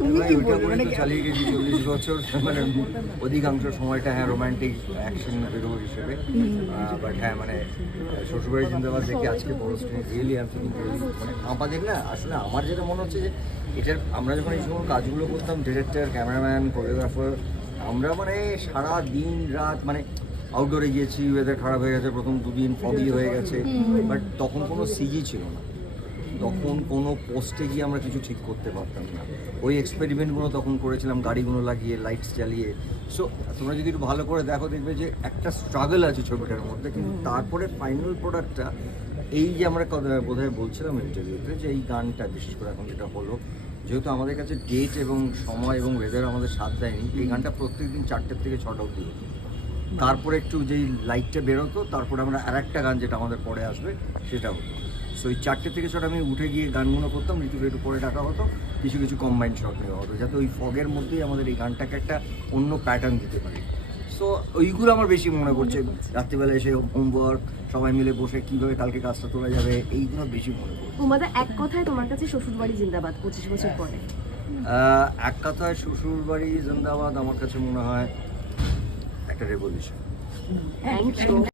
তুমি ভাই কি ওইটা বলবে করে মানে তো চালিয়ে গেছি 40 বছর, মানে অধিকাংশ সময়টা হ্যাঁ রোমান্টিক অ্যাকশন হিরো হিসেবে। বাট হ্যাঁ মানে শ্বশুরবাড়ি জিন্দাবাদ দেখে আজকে বড় screen really I am feeling মানে আমাদের না আসলে আমার যেটা মনে হচ্ছে যে এটার আমরা যখন এই সময় কাজগুলো করতাম, ডিরেক্টর, ক্যামেরাম্যান, কোরিওগ্রাফার, আমরা মানে সারা দিন রাত মানে আউটডোরে গিয়েছি, ওয়েদার খারাপ হয়ে গেছে, প্রথম দুদিন ফগি হয়ে গেছে, বাট তখন কোনো সিজি ছিল না, তখন কোনো পোস্টে গিয়ে আমরা কিছু ঠিক করতে পারতাম না। ওই এক্সপেরিমেন্টগুলো তখন করেছিলাম গাড়িগুলো লাগিয়ে, লাইটস জ্বালিয়ে। সো তোমরা যদি একটু ভালো করে দেখো দেখবে যে একটা স্ট্রাগল আছে ছবিটার মধ্যে, কিন্তু তারপরে ফাইনাল প্রোডাক্টটা এই যে আমরা বোধহয় বলছিলাম ইন্টারভিউতে যে এই গানটা বিশেষ করে এখন যেটা হলো, যেহেতু আমাদের কাছে ডেট এবং সময় এবং ওয়েদার আমাদের সাথ দেয়নি, এই গানটা প্রত্যেকদিন 4টে থেকে 6টা অবধি হতো। তারপরে একটু যেই লাইটটা বেরোতো, তারপরে আমরা আরেকটা গান যেটা আমাদের পরে আসবে সেটা হতো। সো এই 4টে থেকে 6টা আমি উঠে গিয়ে গানগুলো করতাম, ঋতুকে একটু পরে ডাকা হতো, কিছু কিছু কম্বাইন্ড শট নেওয়া হতো, যাতে ওই ফগের মধ্যেই আমাদের এই গানটাকে একটা অন্য প্যাটার্ন দিতে পারি। সো ওইগুলো আমার বেশি মনে পড়ছে, রাত্রিবেলা এসে হোমওয়ার্ক সবাই মিলে বসে কীভাবে কালকে কাজটা তোলা যাবে, এইগুলো বেশি মনে পড়ছে। তোমাদের এক কথায় তোমার কাছে শ্বশুরবাড়ি জিন্দাবাদ 25 বছর পরে? এক কথায় শ্বশুরবাড়ি জিন্দাবাদ আমার কাছে মনে হয় একটা রেভলিউশন। Thank you.